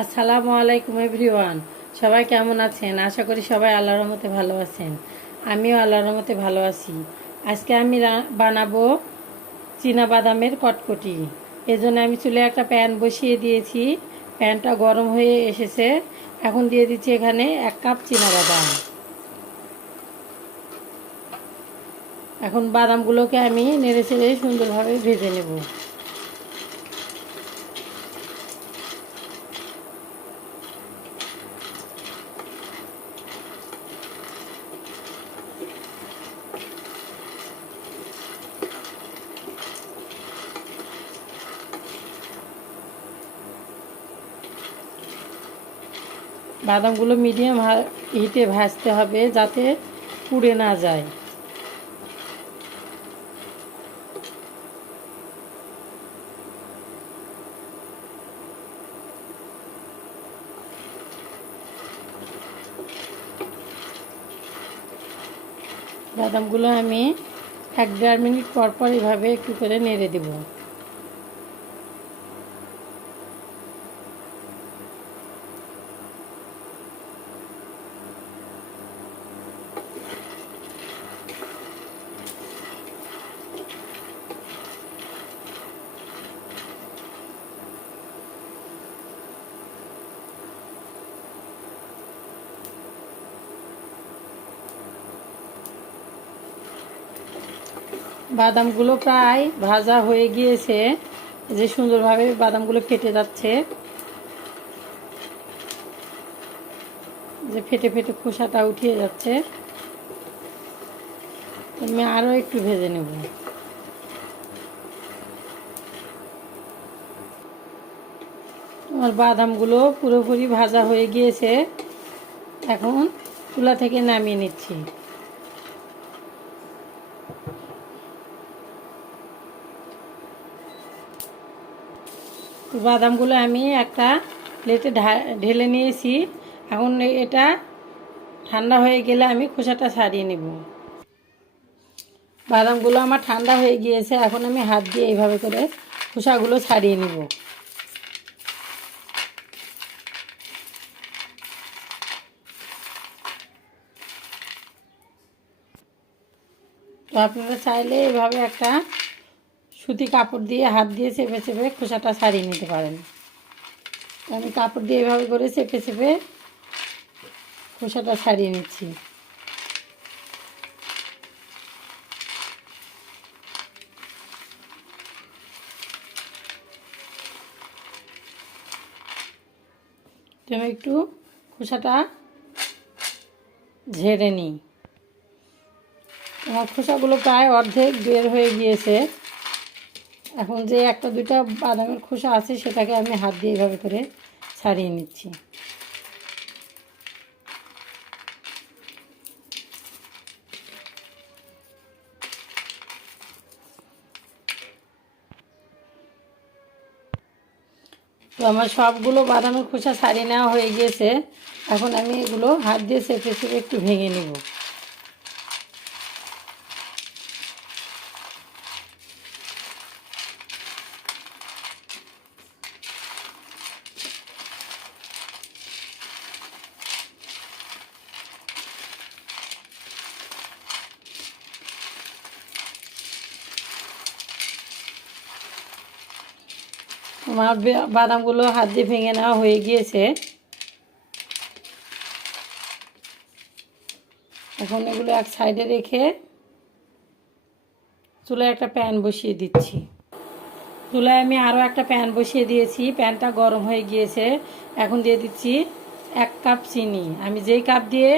আসসালামু আলাইকুম, এভরিওয়ান। সবাই কেমন আছেন? আশা করি সবাই আল্লাহর রহমতে ভালো আছেন। আমিও আল্লাহর রহমতে ভালো আছি। আজকে আমি বানাবো চীনা বাদামের কটকটি। এজন্য আমি চুলে একটা প্যান বসিয়ে দিয়েছি। প্যানটা গরম হয়ে এসেছে। এখন দিয়ে দিচ্ছি এখানে এক কাপ চীনা বাদাম। এখন বাদামগুলোকে আমি নেড়ে চেড়ে সুন্দরভাবে ভেজে নেব। বাদামগুলো মিডিয়াম হিটে ভাজতে হবে যাতে পুড়ে না যায়। বাদামগুলো আমি এক দেড় মিনিট পর পর এভাবে একটু করে নেড়ে দেব। বাদামগুলো প্রায় ভাজা হয়ে গিয়েছে। যে সুন্দরভাবে বাদামগুলো ফেটে যাচ্ছে। যে ফেটে ফেটে খোসাটা উঠিয়ে যাচ্ছে। আমি আরও একটু ভেজে নেব। আমার বাদামগুলো পুরোপুরি ভাজা হয়ে গিয়েছে। এখন চুলা থেকে নামিয়ে নিচ্ছি। তো বাদামগুলো আমি একটা প্লেটে ঢেলে নিয়েছি। এখন এটা ঠান্ডা হয়ে গেলে আমি খোসাটা ছাড়িয়ে নেব। বাদামগুলো আমার ঠান্ডা হয়ে গিয়েছে, এখন আমি হাত দিয়ে এইভাবে করে খোসাগুলো ছাড়িয়ে নেব। তো আপনারা চাইলে এভাবে একটা সুতি কাপড় দিয়ে হাত দিয়ে চেপে চেপে খোসাটা সারিয়ে নিতে পারেন। আমি কাপড় দিয়ে এভাবে করে চেপে চেপে খোসাটা সারিয়ে নিচ্ছি। আমি একটু খোসাটা ঝেড়ে নিই। আমার খোসাগুলো প্রায় অর্ধেক বের হয়ে গিয়েছে। এখন যে একটা দুইটা বাদামের খোসা আছে, সেটাকে আমি হাত দিয়ে এভাবে করে ছাড়িয়ে নিচ্ছি। তো আমার সবগুলো বাদামের খোসা ছাড়িয়ে নেওয়া হয়ে গিয়েছে। এখন আমি এগুলো হাত দিয়ে চেপে চেপে একটু ভেঙে নেব। আমার বাদামগুলো হাত দিয়ে ভেঙে নেওয়া হয়ে গিয়েছে। এখন এগুলো এক সাইডে রেখে চুলায় একটা প্যান বসিয়ে দিচ্ছি। চুলায় আমি আরও একটা প্যান বসিয়ে দিয়েছি। প্যানটা গরম হয়ে গিয়েছে। এখন দিয়ে দিচ্ছি এক কাপ চিনি। আমি যেই কাপ দিয়ে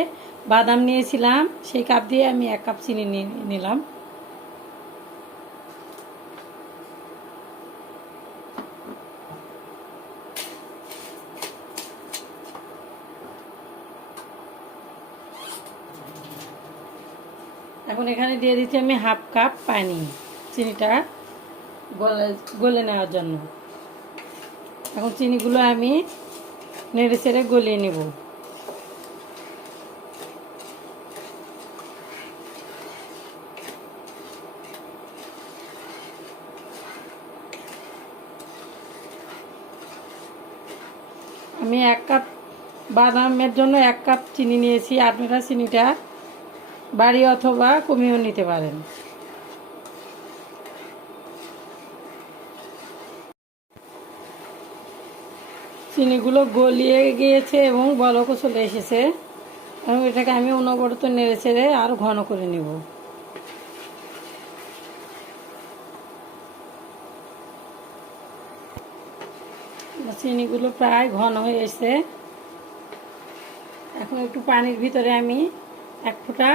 বাদাম নিয়েছিলাম, সেই কাপ দিয়ে আমি এক কাপ চিনি নিলাম। এখন এখানে দিয়ে দিচ্ছি আমি হাফ কাপ পানি চিনিটা গলে নেওয়ার জন্য। এখন চিনিগুলো আমি নেড়ে চেড়ে গলিয়ে নেব। আমি এক কাপ বাদামের জন্য এক কাপ চিনি নিয়েছি। আপনারা চিনিটা বাড়ি অথবা কমিয়েও নিতে পারেন। চিনিগুলো গলিয়ে গিয়েছে এবং বলকও চলে এসেছে। এবং এটাকে আমি অনবরত নেড়ে ছেড়ে আরও ঘন করে নেব। চিনিগুলো প্রায় ঘন হয়ে এসেছে। এখন একটু পানির ভিতরে আমি এক ফোঁটা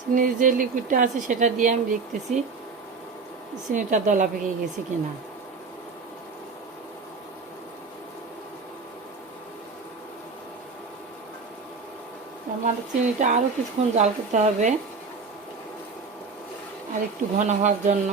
চিনির যে লিকুইডটা আছে সেটা দিয়ে আমি দেখতেছি চিনিটা দলা পেকে গেছে কিনা। আমার চিনিটা আরও কিছুক্ষণ জাল করতে হবে, আর একটু ঘন হওয়ার জন্য।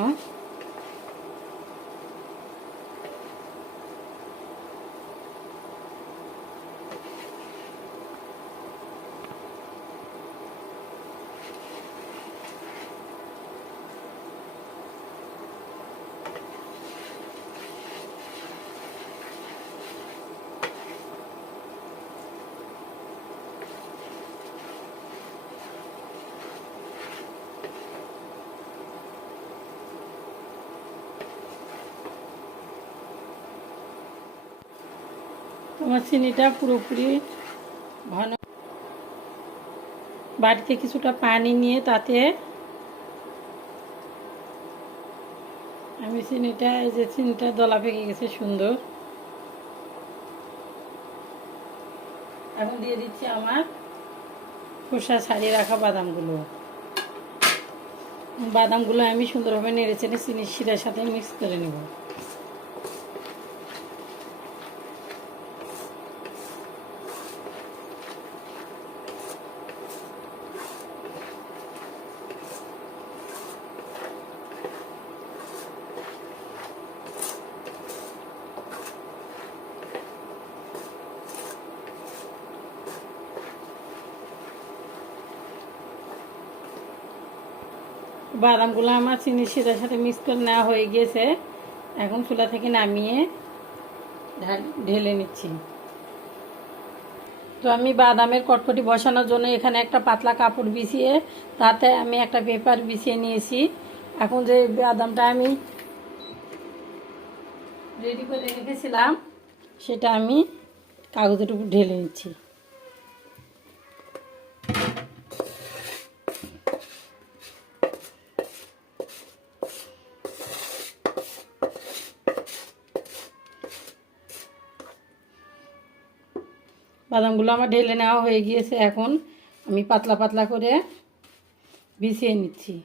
তোমার চিনিটা পুরোপুরি ঘন। বাড়িতে কিছুটা পানি নিয়ে তাতে আমি চিনিটা, এই যে চিনিটা দলা পেকে গেছে সুন্দর। এখন দিয়ে দিচ্ছি আমার খোসা ছাড়িয়ে রাখা বাদামগুলো। বাদামগুলো আমি সুন্দরভাবে নেড়ে চেড়ে চিনির শিরার সাথে মিক্স করে নেব। বাদামগুলো আমার চিনি শিরার সাথে মিক্স করে নেওয়া হয়ে গিয়েছে। এখন চুলা থেকে নামিয়ে ঢেলে নিচ্ছি। তো আমি বাদামের কটকটি বসানোর জন্য এখানে একটা পাতলা কাপড় বিছিয়ে, তাতে আমি একটা পেপার বিছিয়ে নিয়েছি। এখন যে বাদামটা আমি রেডি করে রেখেছিলাম, সেটা আমি কাগজের উপর ঢেলে নিচ্ছি। বাদামগুলো আমার ঢেলে নেওয়া হয়ে গিয়েছে, এখন আমি পাতলা পাতলা করে বিছিয়ে নিচ্ছি।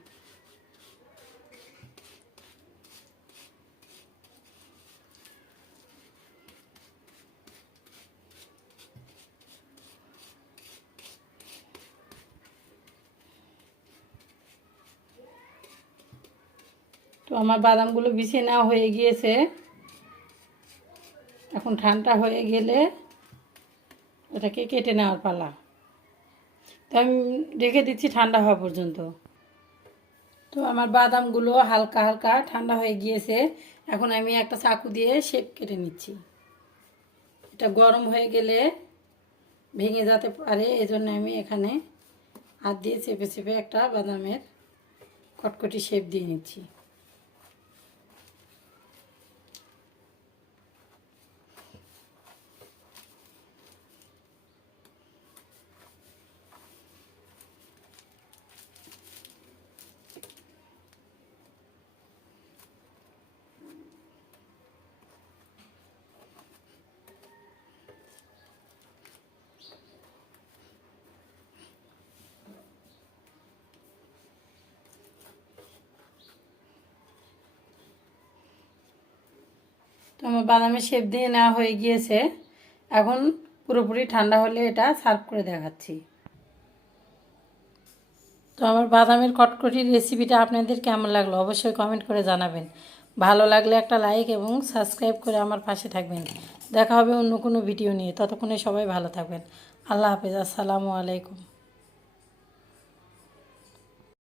তো আমার বাদামগুলো বিছিয়ে নেওয়া হয়ে গিয়েছে। এখন ঠান্ডা হয়ে গেলে ওটাকে কেটে নেওয়ার পালা। তো আমি রেখে দিচ্ছি ঠান্ডা হওয়া পর্যন্ত। তো আমার বাদামগুলো হালকা হালকা ঠান্ডা হয়ে গিয়েছে। এখন আমি একটা চাকু দিয়ে শেপ কেটে নিচ্ছি। এটা গরম হয়ে গেলে ভেঙে যেতে পারে, এজন্য আমি এখানে হাত দিয়ে চেপে চেপে একটা বাদামের কটকটি শেপ দিয়ে নিচ্ছি। তো আমার বাদামের শেপ দিয়ে নেওয়া হয়ে গিয়েছে। এখন পুরোপুরি ঠান্ডা হলে এটা সার্ভ করে দেখাচ্ছি। তো আমার বাদামের কটকটির রেসিপিটা আপনাদের কেমন লাগল অবশ্যই কমেন্ট করে জানাবেন। ভালো লাগলে একটা লাইক এবং সাবস্ক্রাইব করে আমার পাশে থাকবেন। দেখা হবে অন্য কোনো ভিডিও নিয়ে। ততক্ষণে সবাই ভালো থাকবেন। আল্লাহ হাফেজ। আসসালামু আলাইকুম।